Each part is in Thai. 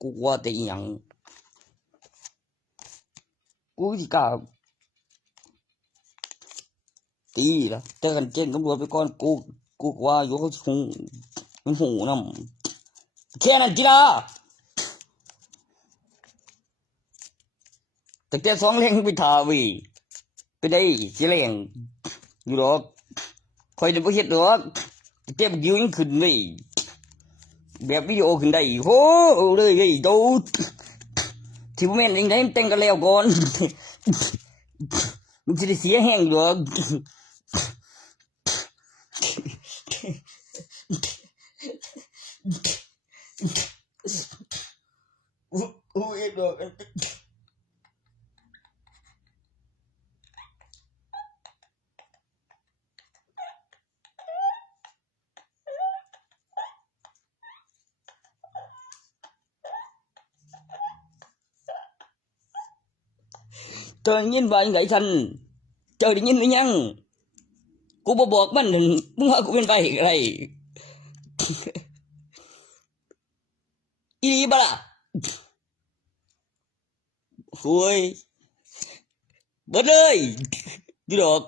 กูว่าแต่อีหยังกูสิกล้าตีละแต่กันแจ้งตำรวจไปก่อนกูว่าอยู่เขาคงมันหูนำแค่นั้นจิล่ะแต่แกสองแรงไปท่าเว้ยไปได้สิแรงอยู่ดอกคอยจะบ่เฮ็ดดอกแต่แกบ่ยืนขึ้นเว้ยแบบวิดีโอขึ้นได้โหเลยเฮ้ยโดดที่บ่แม่นจังได๋แต่งกันแล้วก่อนมึงสิได้เสียแฮงดอกโอ้ยดอกเธอยินว่าจังไดฉันเจ้าได้ยินหรือยังกูบ่บอกมันมึงว่ากูเป็นไปอะไรอีบ่ล่ะโอ้ยเบิดเลยอยู่ดอก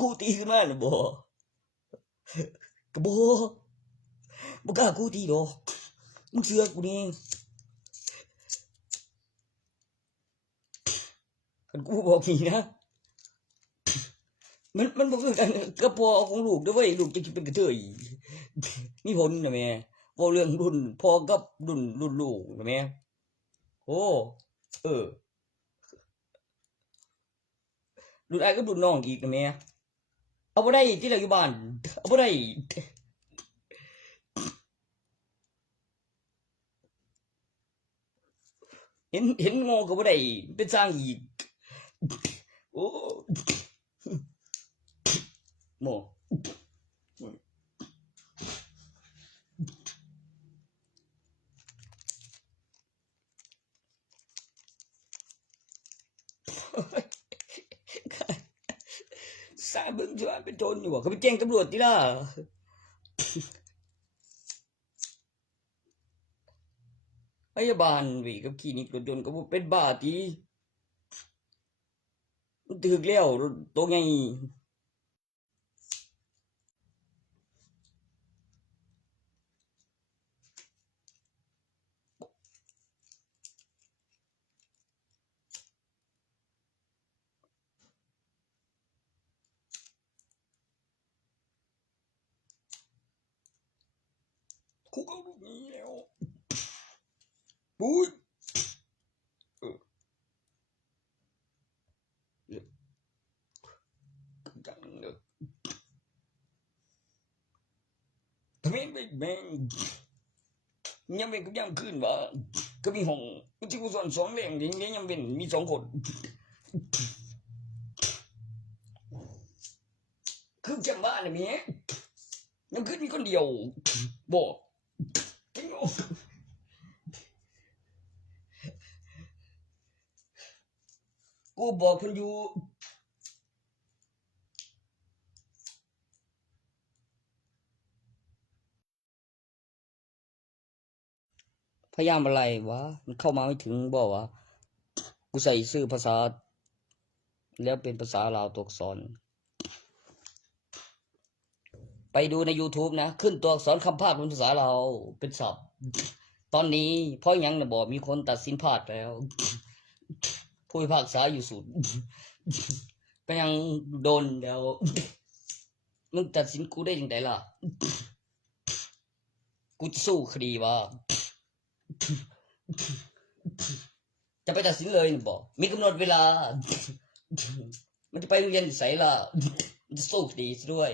กูตีขึ้นมาน่ะบ่ก็บ่กล้ากูตีดอกมึงเชื่อกูนี่คันกูบอกนี่นะมันบ่คือกันกับพ่อของลูกเด้อเว้ยลูกจะเป็นกระเทยมีผลนะแม่เว้าเรื่องรุ่นพ่อกับรุ่นลูกนะแม่โอ้เออรุ่นอ้ายกับรุ่นน้องอีกนะแม่เอาบ่ได้ที่เราอยู่บ้านเอาบ่ได้เห็นงอก็บ่ได้เป็นสร้างอีกโอ้หมอสายเบิ่งสิว่าเป็นโจรอยู่บ่เขาไปแจ้งตำรวจติล่ะพยาบาลเว้ยกับคลินิกรถยนต์ก็บ่เป็นบ้าติมันถึกแล้วตัวใหญ่คุกเอาลูกนี้แล้วปุ้ยเออจังเด้อทำไมแม่งยังเป็นก็ยังขึ้นบ่ก็มีห้องที่กูสอน2แรงนี่ยังเป็นมี2คนคือจังบ้านน่ะแม่ยังขึ้นมีคนเดียวบ่จริงบ่กูบอกเพิ่นอยู่พยายามอะไรวะมันเข้ามาไม่ถึงบ่วะกูใส่ชื่อภาษาแล้วเป็นภาษาลาวตัวอักษรไปดูใน YouTube นะขึ้นตัวอักษรคำพากย์เป็นภาษาลาวเป็นศัพท์ตอนนี้เพราะหยังเนี่ยบอกมีคนตัดสินพลาดแล้วผู้พิพากษาอยู่สุดก็ยังโดนแล้วมึงตัดสินกูได้ยังไงล่ะกูจะสู้คดีว่าจะไปตัดสินเลยนะบอกมีกำหนดเวลามันจะไปโรงเรียนใส่ล่ะมันจะสู้คดีด้วย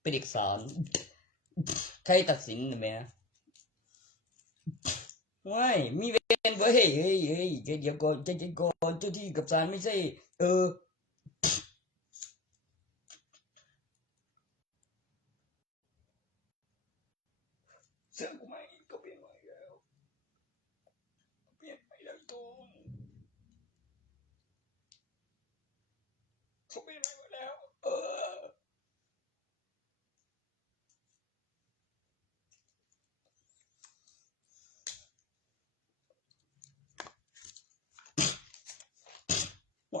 เป็นเอกสารใครตัดสินนะแม่ไม่มีเวรเว้ยเฮ้ยเดี๋ยวก่อนใจเย็นก่อนเจ้าที่กับศาลไม่ใช่เออเสื้อกูไม่ก็เปลี่ยนใหม่แล้วเปลี่ยน ผมไม่ไหวแล้วไหว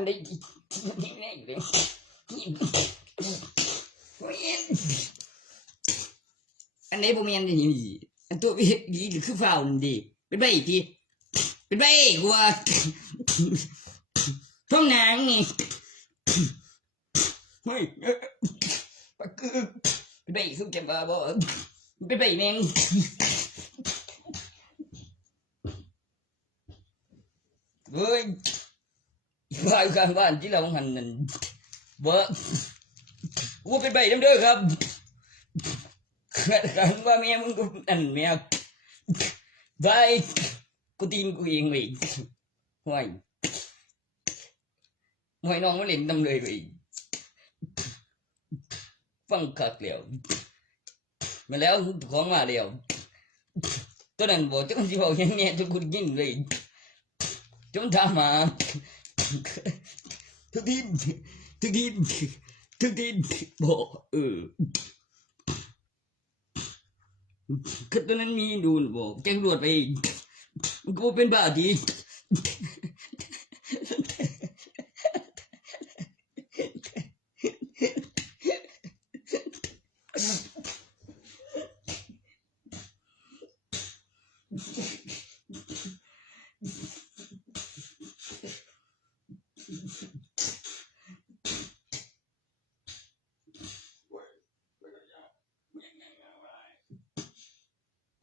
อันนี้ที่แน่อยู่เลยอันนี้บ่แม่นนี่อันตัวอีคือฟาวนั่นดิเป็นใบอีกทีเป็นใบกูว่าท้องนางนี่เฮ้ยเป็นใบคือแกบ่บ่เป็นใบแม่งเฮ้ยบ้านที่เราหันนั่นบ่กูเป็นใบเด้อครับ กันว่าแม่มึงกูอันแม่ได้กูตีนกูเองเว้ยห่วยห่วยน้องมาเล่นนำเลยเว้ยฟังคักแล้วมาแล้วของมาแล้วตัวนั้นบอกจะกันที่บอกยังเนี่ยจะกูยิงเลยจนทำมาทุกทีทุกทีทุกทีบอกคือตอนนั้นมีดูนบอกแจ้งตำรวจไปกูเป็นบ้าดี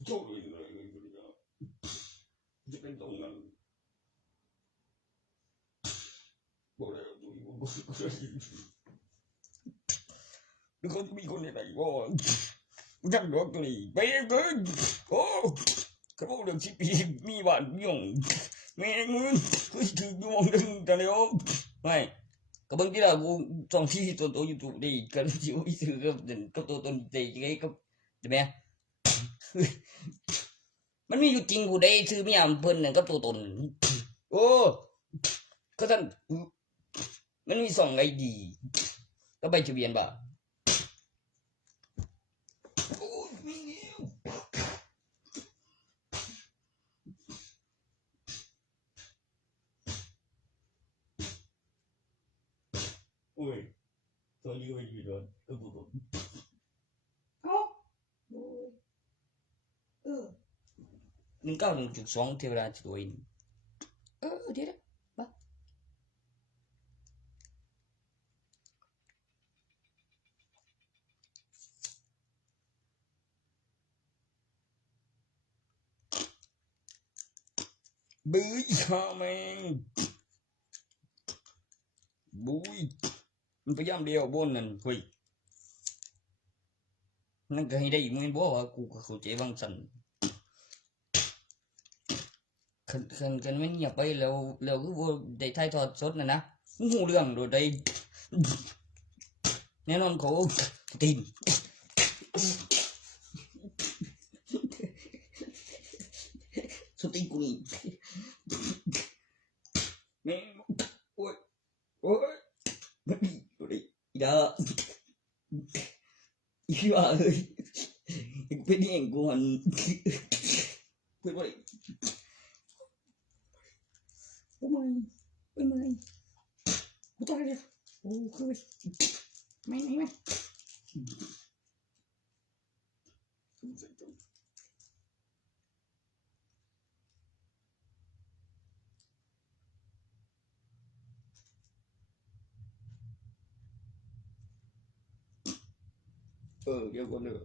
โชคดีเลยจะเป็นตรงนั้นบอกเลยทุกคนมีคนในไหนบ่จังดอกตัวนี้ไปเกินโอ้เขาบอกเรื่องชีวิตมีบ้านมีหยงแม่มึงคือถือดวงดึงแต่เดียวไม่ก็บางทีเรากูส่องที่ตัวยูทูบดีก็ชิวอีสื่อก็ตัวตนใจยังไงก็ใช่ไหมมันมีอยู่จริงกูได้ซื้อไม่ยามเพิ่นนั่นก็ตัวตนโอ้ก็ท่านมันมี2 IDก็ใบทะเบียนบ่โอ้ยตัวนี้ก็อยู่โดนก็กูโดน191.2เทวดาช่วยเดี๋ยวบ้าบื้อข้าแมงบุยมันพยายามเดียวบนนั่นเฮ้ยนั่นก็ให้ได้มึงบอกว่ากูก็เข้าใจบางสันคันมันเงียบไปแล้วก็บ่ได้ถ่ายทอดสดนะมึงหูเรื่องโดยได้แน่นอนเขาตีนสติกูนี่แม่โอ้ยมันดีโดยอีดาอีว่าเอ้ยเป็นเองกูหันเป็นบ่ได้โอ้ยกูตายแล้วโอ้คือไม่เดี๋ยวก่อนเด้อ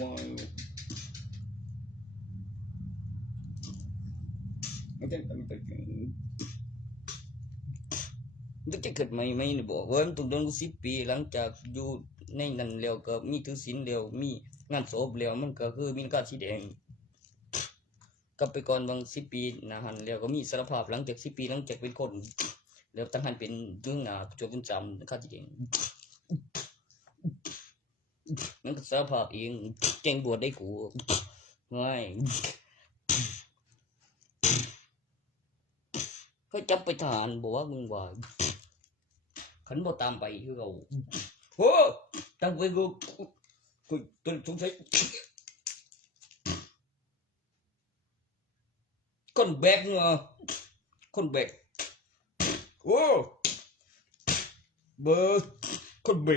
ว้าวมันจะเกิดไม่เนี่ยบอกว่ามันต้องโดนกู10 ปีหลังจากอยู่ในนั้นแล้วก็มีถือศีลแล้วมีงานศพแล้วมันก็คือมีการสีแดงกลับไปก่อนบาง10 ปีนะฮันแล้วก็มีสารภาพหลังจาก10 ปีหลังจากเป็นคนแล้วตั้งหันเป็นเรื่องหนาจนเป็นจำข้าสีแดงนั่นก็สารภาพเองแจ้งบวชได้กูไม่ก็จับไปทหารบอกว่ามึงว่าขันบ่ตามไปคือเขาโอ้ตามไปกูตัวสงสัยคนแบกเนาะคนแบกโอ้เบอร์คนแบ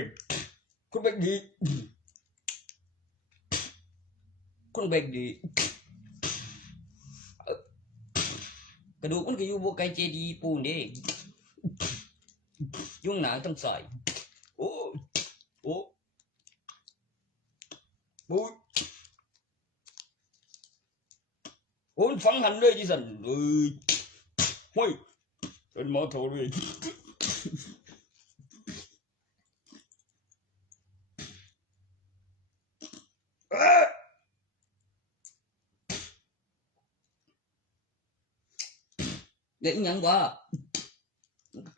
กดีคนแบกดีกระดูกมันก็อยู่บนไกเจดีปูนเด้ยุ่งหนาต้องใส่โอ้ปูโอ้ฟังหันเลยที่สันเฮ้ยเป็นหมอโทรเลย แล้วอีหยังวะ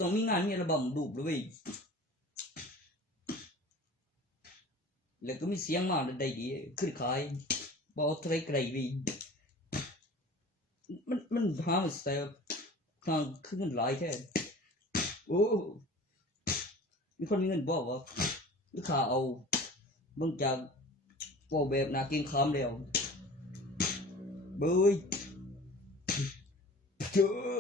ต้องมีงานมีอัลบั้มรูปเลยเว้ยแล้วก็มีเสียงมาได้ดีขึ้นขายบ่เอาไกลไกลเว้ยมันหาแต่ทางคือเงินหลายแท้โอ้มีคนมีเงินบ่วะลูกค้าเอาเบิ่งจากว่าแบบน่ากินคำแล้วเบ้ยเจ้อ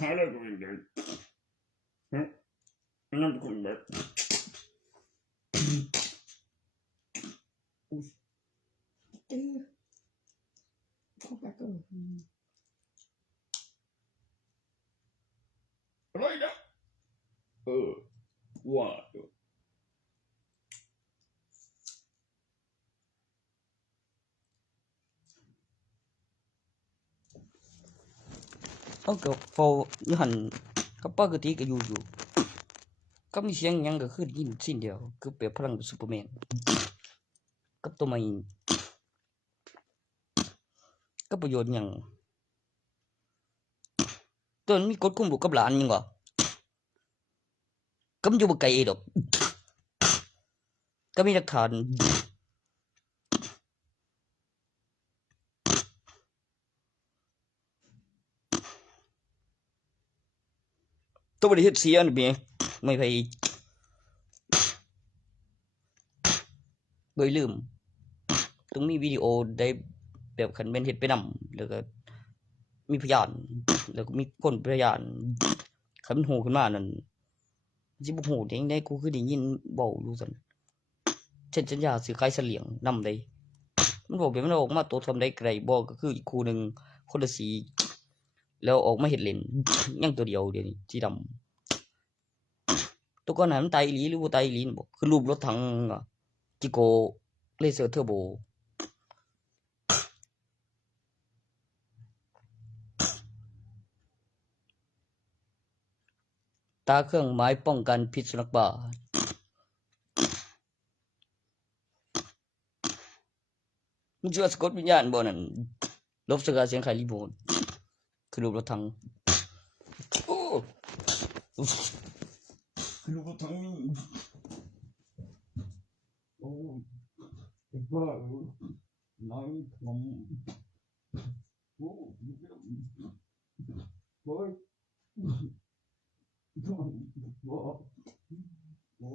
หาแล้วก็ไม่ได้ฮะนั่นคนแบบอุ๊ยเจ้อเข้าไปก็อะไรนะว่าเอาก็พออยู่หั่นก็ปกติก็อยู่ก็มีเสียงหยังก็คือได้ยินสิ่งเดียวคือเปรียบพลังกับซูเปอร์แมนกับตัวใหม่ก็ประโยชน์หยังตัวมันมีกฎคุมลูกกับหลานหยังวะก็มันอยู่บ่ไกลดอกก็มีหลักฐานตัวบ่ได้เฮ็ดเสียนี่แหมไม่ไผบ่ลืมต้องมีวิดีโอได้แบบคันแม่นเฮ็ดไปนำแล้วก็มีพยานแล้วก็มีคนพยานคันมันโหขึ้นมานั่นสิบ่โหได้จังได๋กูคือได้ยินเว้าอยู่ซั่นเช่นสัญญาซื้อขายเสลี่ยงนำได้มันบอกแบบมันออกมาตัวทำได้ไกลบ่ก็คืออีกคู่นึงคนละสีแล้วออกมาเฮ็ดเล่นยังตัวเดียวเดี๋ยวนี้สีดำตัวก่อนนั้นมันตายอีหลีหรือบ่ตายอีหลีบ่คือรูปรถถังจิโกเลเซอร์เทอร์โบตาเครื่องหมายป้องกันพิษสุนัขบ้ามันชื่อสะกดวิญญาณบ่นั่นลบสกาเสียงไขรีโมทคือรูปรถถังโอ้คือรูปรถถังนี่โอ้ไอ้บ้าน้อยผมโอ้โอ้ยโอ้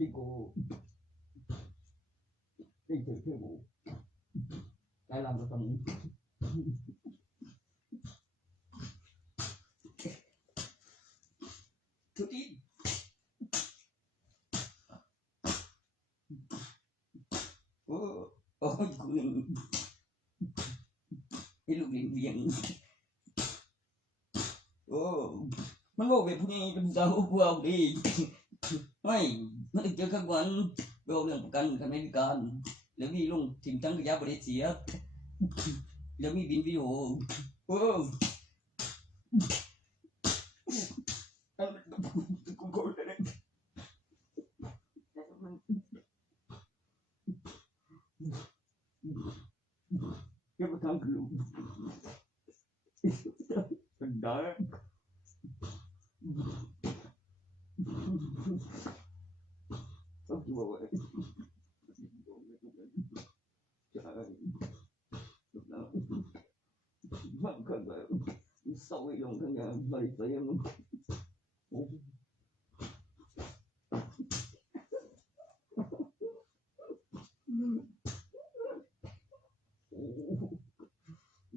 จิโกเลเซอร์เทอร์โบได้ลำรถถังทุกทีโอ้ยกูนึงไอ้ลูกเลี้ยงโอ้มันบอกแบบนี้เป็นสาวกูเอาดิไม่มันเจอข้างวันไปเอาเรื่องประกันกันไม่มีการแล้วมีลงถิ่มทั้งระยะบริเสียแล้วมีบินวิโอโอ้เก็บทางกลุ่มเป็นได้ต้องตัวไว้ใช่แล้วมันก็แบบเศร้าอย่างทั้งอย่างไม่ใช่มันโอ้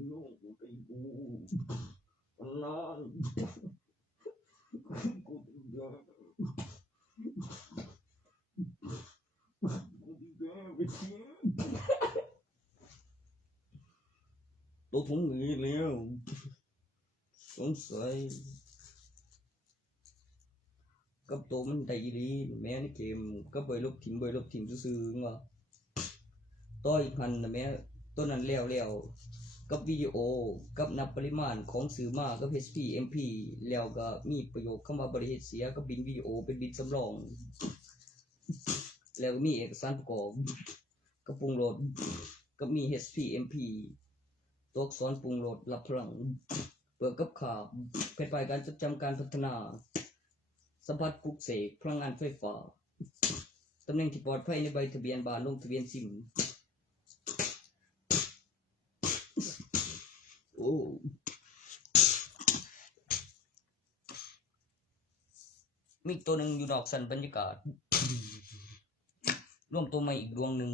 ลูกกูตีกูนานกูตีเยอะกูตีเยอะไปทิ้งตัวผมหนีแล้วสงสัยกับตัวมันได้ดีแม่ในเกมก็เบยลบถิ่มซื่อๆว่าต่ออีกพันนะแม่ต้นนั้นแล้ว กับวิดีโอกับนับปริมาณของสื่อมากับ HP MP แล้วก็มีประโยคคำว่าบ่ได้เฮ็ดเสียกับบินวิดีโอเป็นบินสำรองแล้วมีเอกสารประกอบกับปรุงรสกับมี HP MP ตัวอักษรปรุงรสรับพลังเปิดกับขาบแผ่นป้ายการจดจำการพัฒนาสัมผัสปลุกเสกพลังงานไฟฟ้าตำแหน่งที่ปลอดภัยในใบทะเบียนบ้านลงทะเบียนซิมโอ้มีตัวหนึ่งอยู่นอกสันบรรยากาศร่วมตัวใหม่อีกดวงหนึ่ง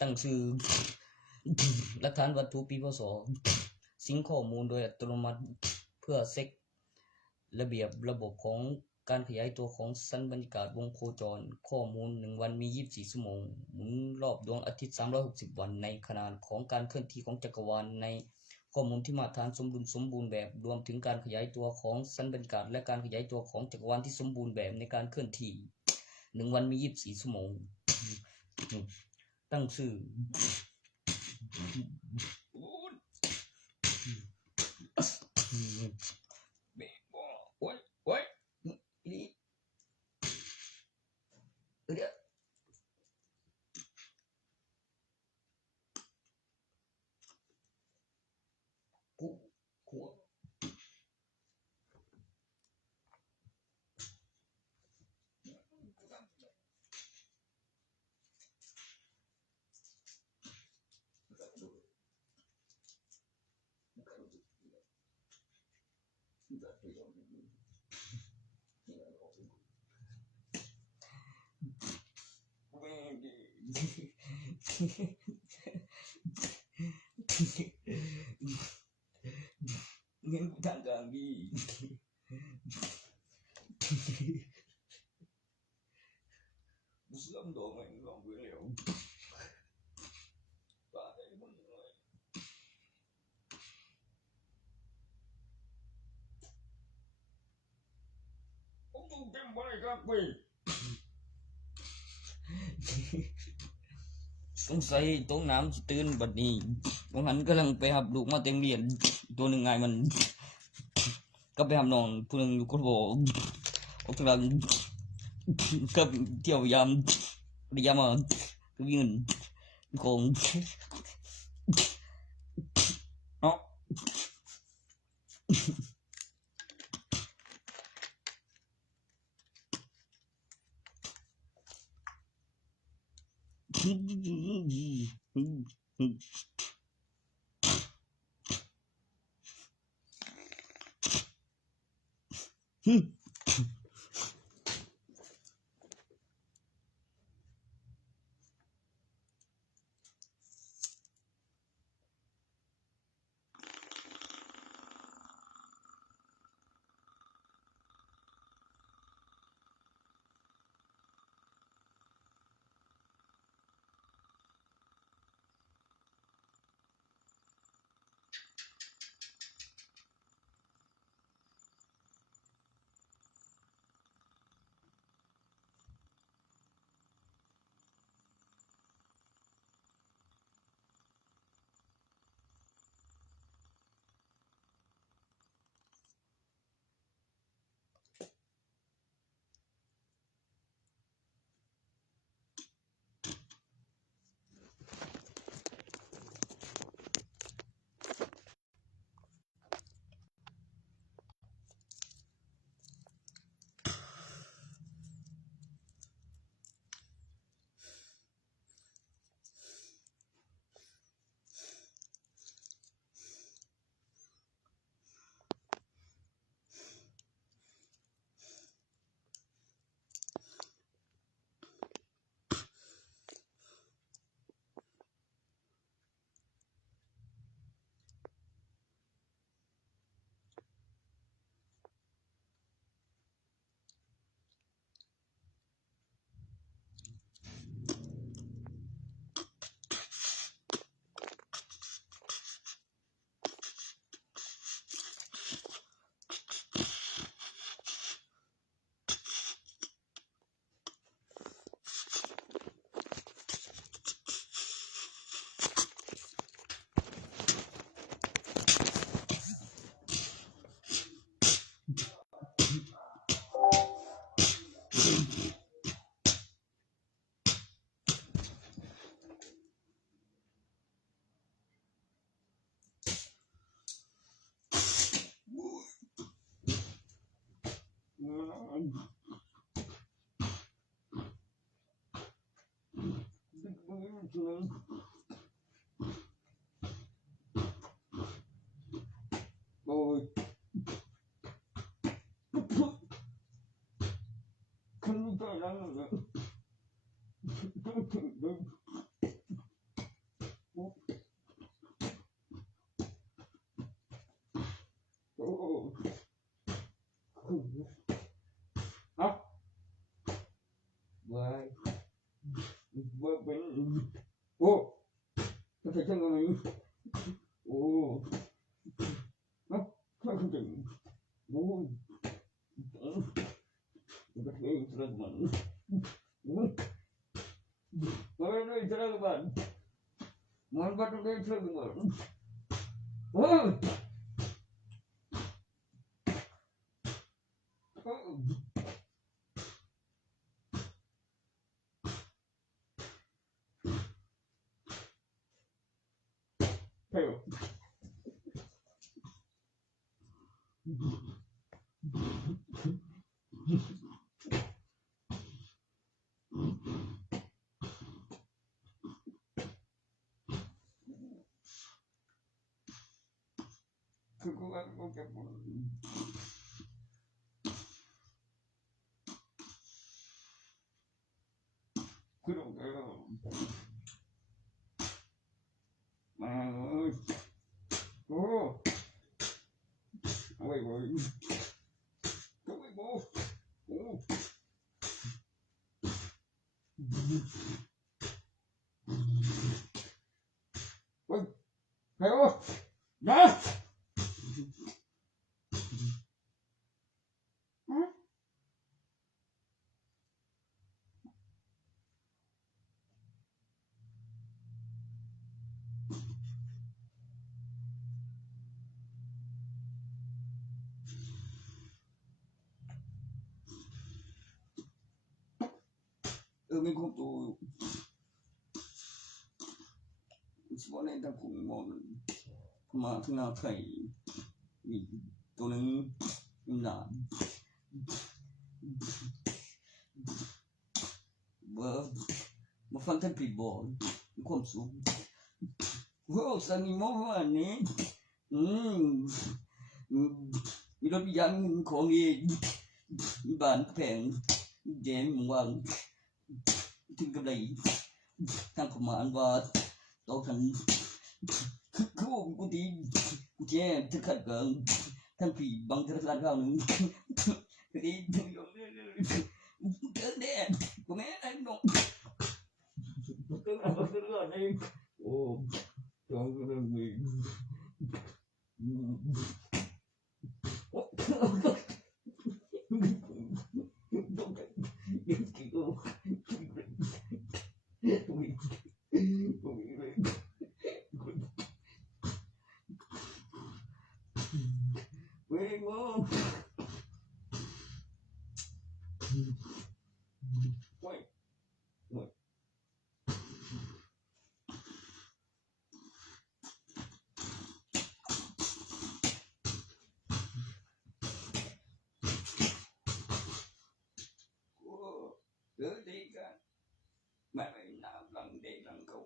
ตั้งชื่อหลักฐานวัตถุปีพศสิงข้อมูลโดยอัตโนมัติเพื่อเช็คระเบียบระบบของการขยายตัวของสันบรรยากาศวงโคจรข้อมูล1วันมี24ชั่วโมงหมุนรอบดวงอาทิตย์360วันในขนาดของการเคลื่อนที่ของจักรวาลในข้อมูลที่มาตรฐานสมบูรณ์แบบรวมถึงการขยายตัวของสันบรรยากาศและการขยายตัวของจักรวาลที่สมบูรณ์แบบในการเคลื่อนที่1วันมี24ชั่วโมงตั้งชื่อเงินทางการดีบุษลำดอกไม่ลองเบื่อแล้วตาได้บ่เลยผมต้องเต็มไว้ครับเว้ยสงสัยตรงน้ำสิตื่นบัดนี้บางหันกำลังไปหับลูกมาเต็มเรียนตัวหนึ่งไงมันก็ไปหับน้องผู้นึงอยู่ก็บอกออกกำลังก็เที่ยวยามมาคือเงินคงเนาะ โอ้ยคุณใจร้ายเลยโอ้ฮะว้ายว่าเป็นโอ้จะใช้ช่างอะไรโอ้ฮะช่างจริงโอ้จะเองสระมันไม่สระมันมันบัดเลยสระมันโอ้เฮ้ยคือกูว่ากูเก็บคือต้องมาโอ้เอาไว้บ่ก็ไม่บ่โอ้เฮ้ยเฮ้ยนะมีคนตัวสมองในทางผมมองมาถึงหน้าไทยมีตัวนึงมีหนามาฟังท่านผิดบ่มีความสุขว้าวสันนิมอวันนี้มีรถยางของเองมีบ้านแพงเจมวางถึงกับไรทางขมานว่าตอนทันคือกูดีกูแจ้ถึงขัดกันทั้งผีบังธนาคารข้าวนึงก็ดีถึงยอมเกินแดดกูแม่ได้น้องตึงอะไรตึงอะไรโอ้จองก็ต้องมีดีกันไม่น้ำหลังเด็กหลังเขา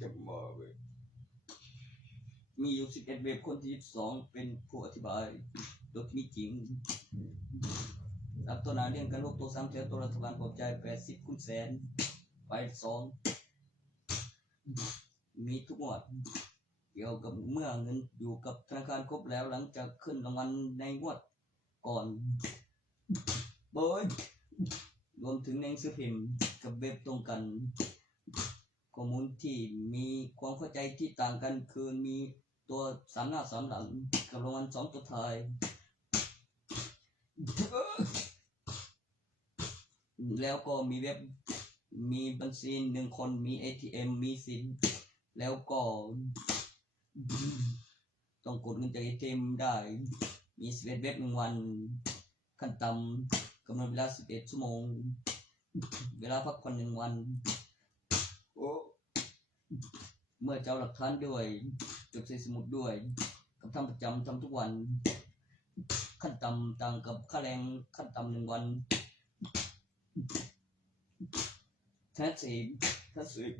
จะมาเว้ยมีอยู่11เว็บคนที่12เป็นผู้อธิบายโดยมีจริงรับตัวหน้าเรื่องการลบตัว3แถวตัวรัฐบาลปลอบใจ80คูณแสนไป2มีทุกงวดเกี่ยวกับเมื่อเงินอยู่กับธนาคารครบแล้วหลังจากขึ้นรางวัลในงวดก่อนโดยรวมถึงในหนังสือพิมพ์กับเว็บตรงกันข้อมูลที่มีความเข้าใจที่ต่างกันคือมีตัว3หน้า3หลังกับรางวัล2ตัวท้ายแล้วก็มีเว็บมีบัญชี1คนมี ATM มีสินแล้วก็ต้องกดเงินจาก ATM ได้มี11เว็บ1วันขั้นต่ำกำหนดเวลา11ชั่วโมงเวลาพักผ่อน1วันโอ้เมื่อเจ้าหลักฐานด้วย จดใส่สมุดด้วยกับทำประจำทำทุกวันขั้นต่ำต่างกับค่าแรงขั้นต่ำ1 วันThat's it. That's it.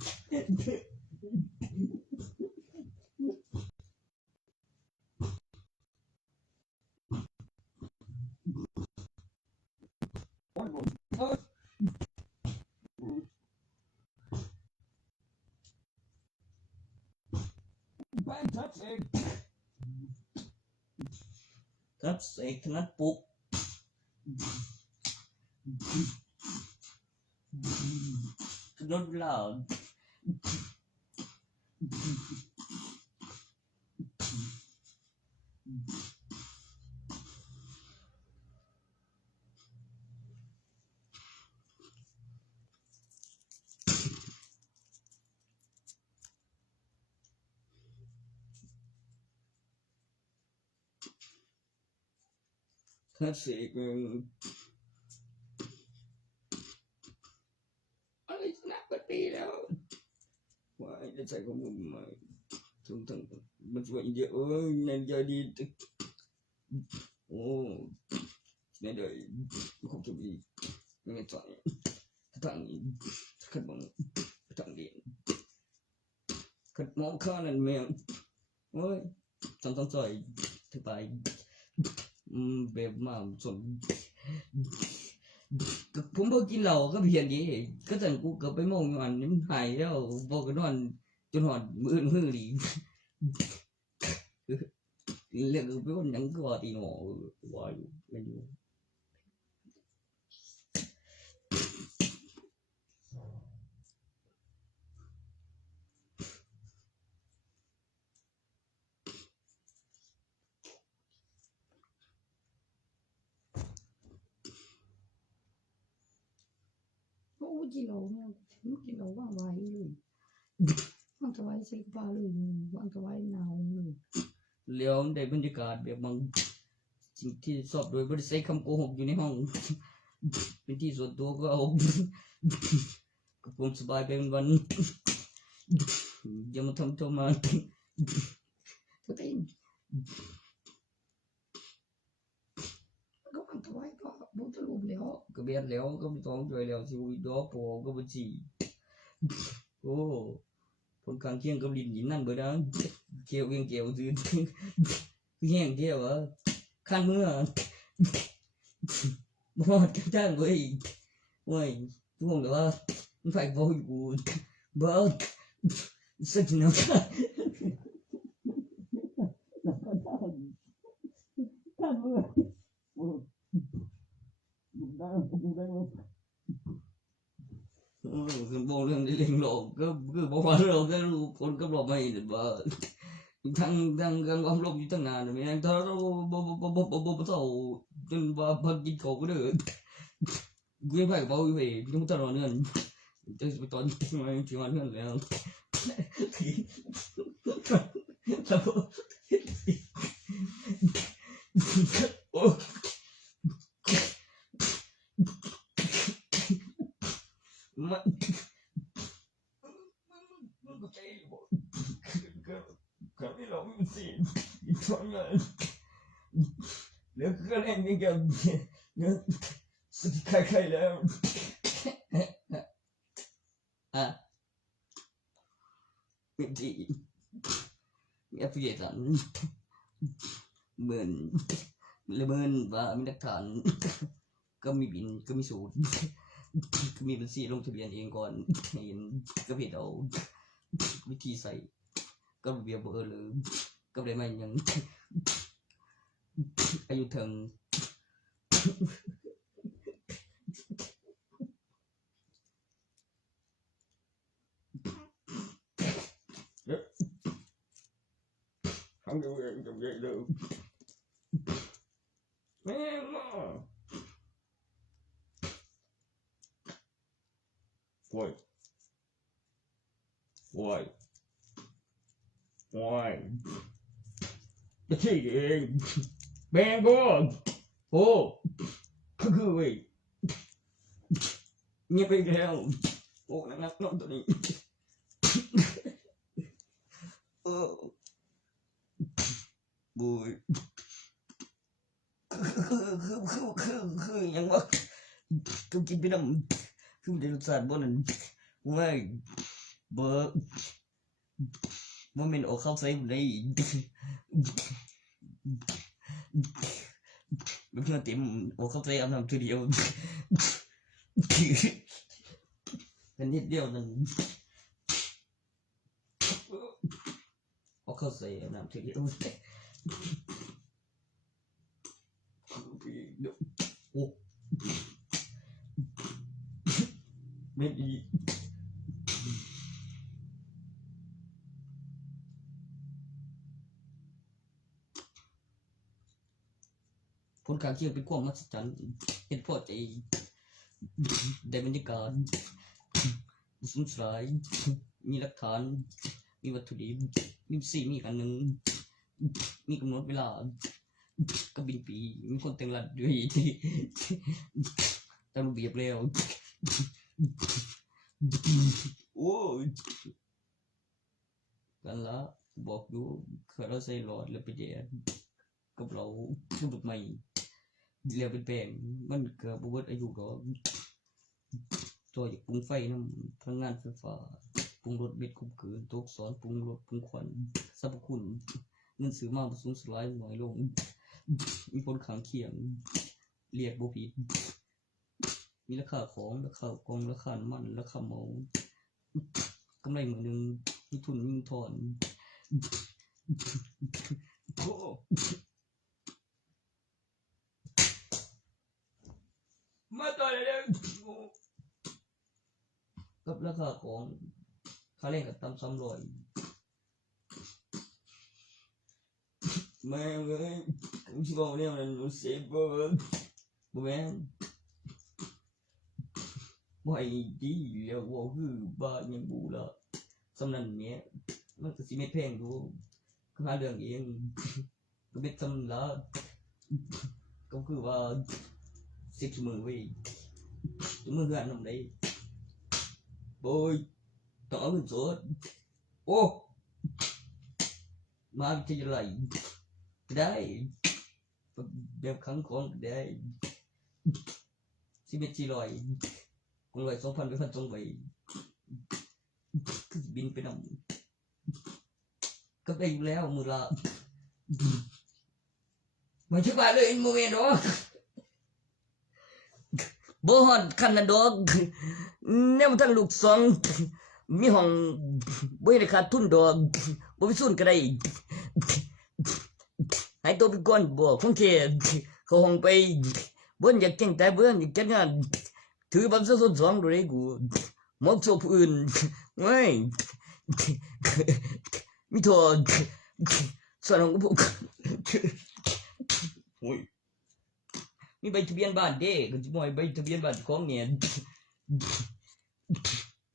Fantastic. That's it. Cannot book. Not loud. That's it. It's not but be đâu. Why nó chạy có một mà thường thường mình vậy giờ ơi nên giờ đi ô nên đợi không chụp gì nên chọn thằng khất bóng thằng điện khất mỏ khá là mèo ôi trong trời thứ bài về mà chuẩnผมบ่กินเหล้าก็เพียนดีก็จังกูก็ไปมองมันมันหายแล้วบ่ก็นอนจนหอดมื้อมื้อหลีเรื่องไปว่าหยังก็ว่าตีหนอว่าอยู่แม่นอยู่กินเหล้าเนี่ยกินเหล้าว่างไว้เลยว่างสบายใส่ปลาเลยว่างสบายหนาวเลยแล้วได้บรรยากาศแบบบางสิ่งที่สอบโดยบ่ได้ใช้คำโกหกอยู่ในห้องเป็นที่ส่วนตัวก็เอากับผมสบายไปวันอย่ามาทำตัวมาตัวเองก็ว่างสบายก็บุตรลูกแล้วก็เบียดแล้วก็ต้องช่วยแล้วสิวิดอปอก็บ่สิโอ้ผลข้างเคียงกับลิ้นหินนั่นเบิดนะเกี่ยวเกี่ยวซื่อแห้งเกี่ยวอ่ะคันมือบ่ฮอดกับจ้างเว้ยโอ้ยทุกคนก็ว่ามันไผบ่อยู่บ่สักหน่อยข้ามมือบุกได้คือบ่เรื่องได้เลี้ยงโลกก็คือบ่ว่าเราก็รู้คนกับเราไม่บ่ทั้งความลบอยู่ตั้งนานแม่งถ้าเราบ่เท่าจนว่าพักกินข้าวก็เด้อกูไปบ่อยู่เว้ยต้องตลอดเงินจะไปตอนที่มันเงินแล้วโอ้มันก็ใจบ่ก็ไม่รู้มันสิตอนนั้นแล้วก็เล่นนี่ก็เนี่ยสุดท้ายแล้วอ่ะวิธีเนี่ยพี่สันเหมือนว่ามีหลักฐานก็มีบินก็มีสูตรก็มีบัญชีลงทะเบียนเองก่อนเห็นก็ผิดเอาวิธีใส่ก็เบียบเลยก็ได้มาอย่างอายุถึงทำยังไงทำยังไงดูแม่มาโว้ยจะขี้เองแบงก็โอ้คือเว้ยเงียบไปแล้วโอ้นักนอนตัวนี้ บุยคือยังวะกูกินไปน้ำคือมันจะรสชาติบ่นั่นไม่เบอร์มันเป็นออกเข้าใส่ผมได้เพื่อนเต็มออกเข้าใส่เอาน้ำทีเดียวเป็นนิดเดียวนั่นออกเข้าใส่เอาน้ำทีเดียวโอ้ไม่ดีผลการเคียงเป็นความมหัศจรรย์เห็นพอใจได้บรรยากาศสุนทรายมีหลักฐานมีวัตถุดิบมีสิ่งมีอันหนึ่งมีกำหนดเวลาก็บินปีมีคนแต่งรัดด้วยตามระเบียบแล้วโอ้ยกันละบอกดูเคยเราใส่หลอดแล้วไปแย่กับเราคือแบบใหม่เรียกเป็นแปลงมันเกิดบวชอายุก็ตัวอยากปรุงไฟน้ำพลังงานไฟฟ้าปรุงรสเบ็ดคุมเกินตัวอักษรปรุงรสปรุงควันสรรพคุณเงินซื้อมาผสมสลายหน่อยลงมีผลข้างเคียงเรียกบ่ผิดมีราคาของราคากองราคาน้ำมันราคาเหมากำไรมือหนึ่งมีทุนมีถอนมาต่อยเลยกับราคาของค่าแรงกับตำ300แม่งเลยกูชิบอกเนี่ยมันรู้สึกบ่แม่นบ่ให้ดีแล้วว่าคือบ้านยังบูละสำนันเนี้ยมันก็สิไม่แพงดูก็หาเรื่องเองก็เป็นสำละก็คือว่า10 มื้อเว้ยมื้อเฮือนนำได้โบยต้องเอาเงินสดโอ้มาวิทยาลัยได้แบบครั้งของได้11,400กูเลย2,000ไป1,200ไปบินไปนำก็ได้อยู่แล้วมือละไม่ใช่ว่าเลยโมเมนต์หรอกบ่ฮอดคันนั้นดอกแนวท่านลูกสองมีห้องบ่ได้ขาดทุนดอกบ่มีซุนก็ได้ให้ตัวไปก่อนบ่คงแค่เข้าห้องไปบ่อยากเก่งแต่บ่อยากจัดงานถือบัตรสด2ดูได้กูมอบโซผู้อื่นเว้ยมีโทษสอนของพวกโอ้ยมีใบทะเบียนบ้านเด้ก็สิบ่ให้ใบทะเบียนบ้านของเนี่ย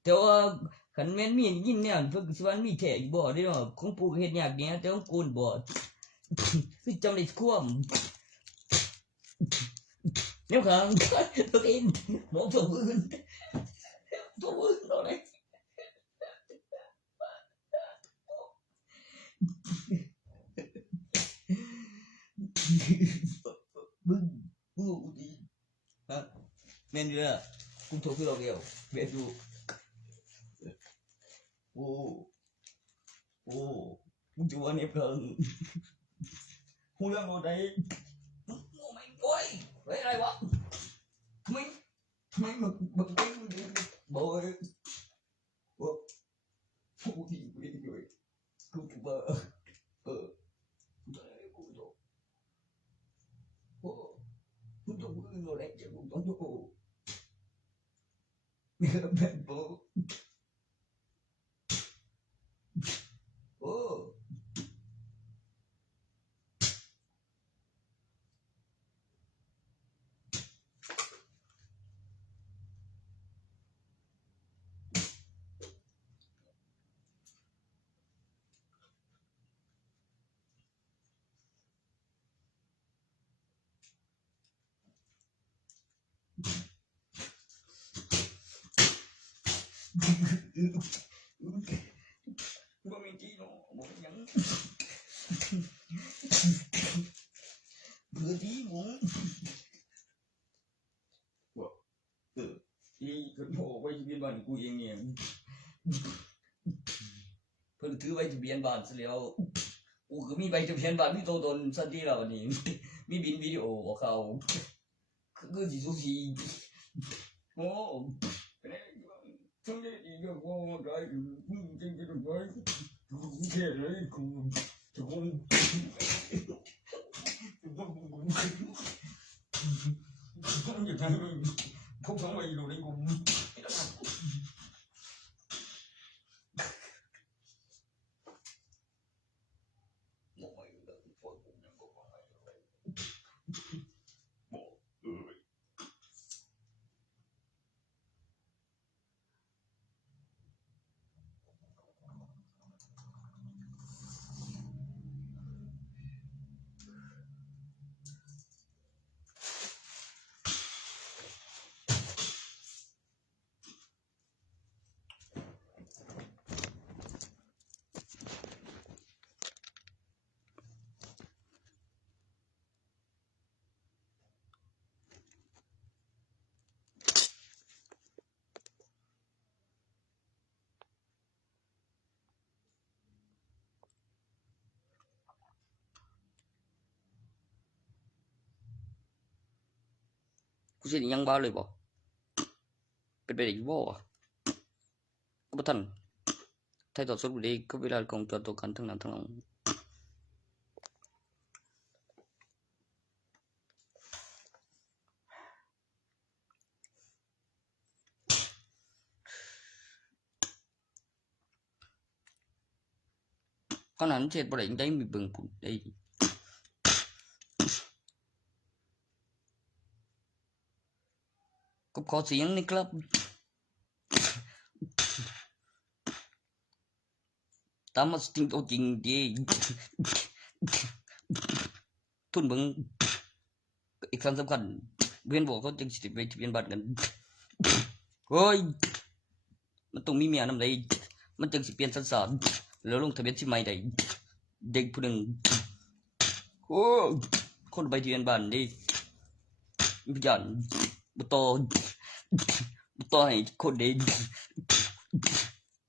แต่ว่าคันแม่นมียินแนวเพิ่นก็สิว่ามีแท้อยู่บ่ได้เนาะของปู่ก็เฮ็ดยากแหน่แต่ของกูบ่คือจำได้ความnếu không tôi in một phụ huynh rồi đấy bưng bưng đi nên là cũng thuộc cái đầu kiểu về dù ô ô cũng chưa anh em hơn không đang ngồi đây mày ôi vậy đây bọn mày mà cái bồi ô phụ thì quên rồi cũng bờ đấy cũng rồi ô cũng trong người đấy chứ cũng trong chỗ bạn bố ô Bố mình chỉ nó bố nhắn เบื่อที่ผมบอกอีกระโดดไว้ทะเบียนบ้านกูเองเนี่ยเพิ่งถือไว้ทะเบียนบ้านซะแล้วกูก็มีใบทะเบียนบ้านมีตัวตนสันติแล้วนี่มีบินวิดีโอบอกเขาคือสิสุสีโอ้ทั้งนี้อีกก็ได้จริงๆเลยกูแค่เลยกูจะคงอย่างนั้นพวกทั้งวัยรุ่นนี่กูกูเสียยังบ้าเลยบ่เป็นไปได้อยู่บ่ก็บ่ทันไทยต่อสู้ดีก็เวลาของจอตัวกันทั้งนั้นทั้งนั้นขนาดนั้นเช็ดบ่ได้ยังได้มีเบิ่งพุ่นได้ก็ขอเสียงนี่ครับตามมาสติงตัวจริงดีทุนเบิ่งอีกครั้งสำคัญเวียนบอกเขาจึงสิไปทะเบียนบ้านกันเฮ้ยมันต้องมีเมียนำได้มันจึงสิเปลี่ยนสัญชาติแล้วลงทะเบียนสิใหม่ได้เด็กผู้หนึ่งโอ้คนไปทะเบียนบ้านดิวิญญาณบ่ต่อให้คนเด็ก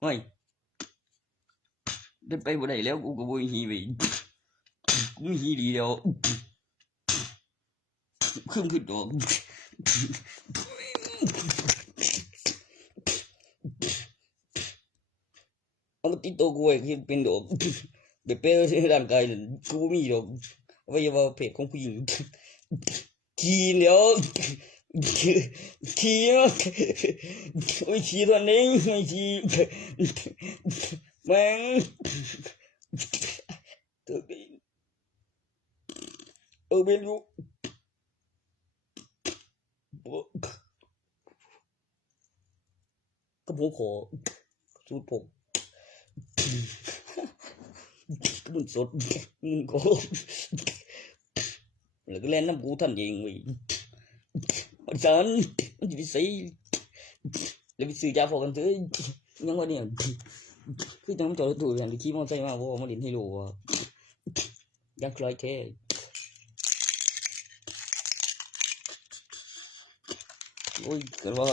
เฮ้ยได้ไปบ่ได้แล้วกูก็บ่มีหีไปกูมีหีดีแล้วขึ้นดอกเอามาติดตัวกูไว้คือเป็นดอกแบบเป้ในร่างกายนั่นกูบ่มีดอกอวัยวะเพศของผู้หญิงขี้แล้วขี้โอ้ยขี้ตัวนี้ไม่ขี้แม่งตัวนี้เป็นลูกก็ผมขอสูตรผมมันสดมันก็แล้วก็เล่นน้ำกูทำเองเว้ยมันสันมันจะไปใส่แล้วไปซื้อยาพอกันเถอะยังว่าเนี่ยคือจังมันจอดรถตู้อย่างที่ขี่มอเตอร์ไซค์มาว่ามาเล่นให้รู้ว่ายังคล้ายแท้โอ้ยเกิดว่า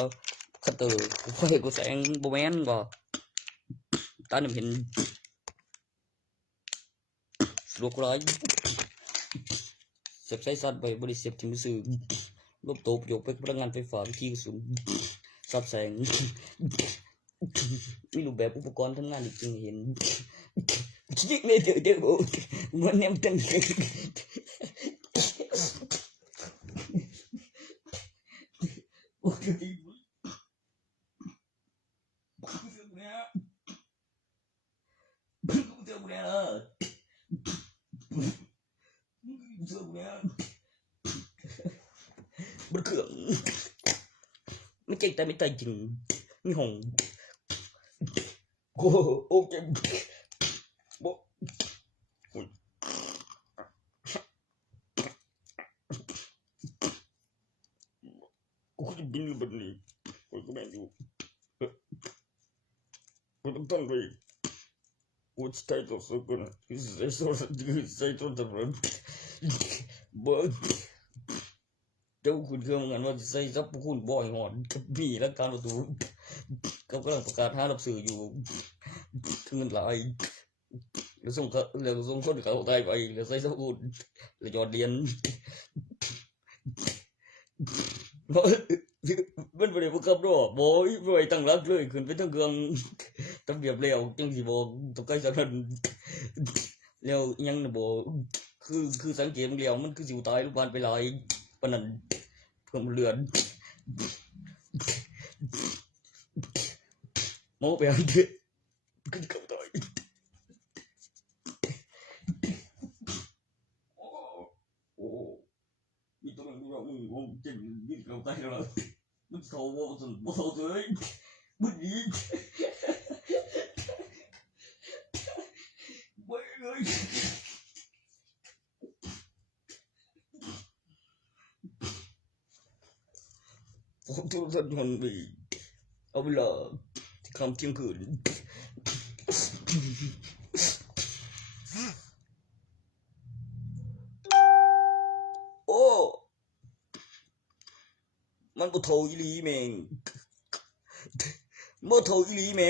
คัตเตอร์ไฟกูแสงโบแมนก็ตาหนึ่งเห็นสรุปร้อยเสพไซซัดไปบริเสพที่มือซื้อลบโตบโยกไปพลังงานไฟฟ้าวิธีกระสุนสับแสงมีรูปแบบอุปกรณ์ทำงานอีกจึงเห็นจิกเลยเดี๋ยวมันเนี่ยมันตั้งโอ้ยบ้าเสือกเนี่ยเสือกเนี่ยเสือกเนี่ยมันเขื่องไม่เจ๊งแต่ไม่ตายจริงมีหงโอ้โอ้เจ็บบ่กูจะบินแบบนี้กูก็ไม่อยู่กูต้องตั้งไป Which title so good? Say to the room. But เจ้าคุณเครื่องงานว่าใส่ซับคุณบ่อยหอนกับมีและการประตูเขากำลังประกาศหารับสื่ออยู่เงินหลายแล้วส่งคนเขาตายไปแล้วใส่ซับคุณแล้วยอดเรียนมันไม่ได้ประกับรอบบ่อยบ่อยตั้งรักเลยขึ้นไปทั้งเครื่องทำเบียบแล้วจังสิบอกต้องใกล้สักนั้นแล้วยังน่ะบ่คือสังเกตมันแล้วมันคือสิวตายลูกบานไปหลายปานนั้นเพิ่มเลือดโมไปอันเดะขึ้นเข้าตายโอ้มีตัวนึงเรามึงจริงยิ่งเข้าตายแล้วมันเขาว่าสนบ่เขาเลยมึงยิงไปเลยผมทุกท่านคนไปเอาเวลาที่คำเที่ยงคืนโอ้มันบ่เท่าอีหลีแม่งบ่เท่าอีหลีแม่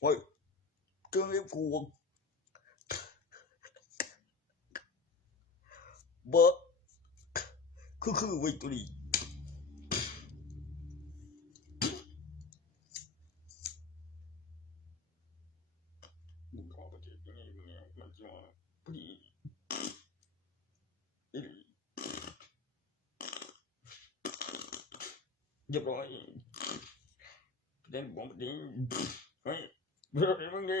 โอ้ยเรื่องนี้กูบ่คือไว้ตัวนี้มึงขอประเทศนี้เนี่ยมันจะพอดีอีหลีเรียบร้อยเล่นบอมนี้เฮ้ยเรื่องนี้มึงดิ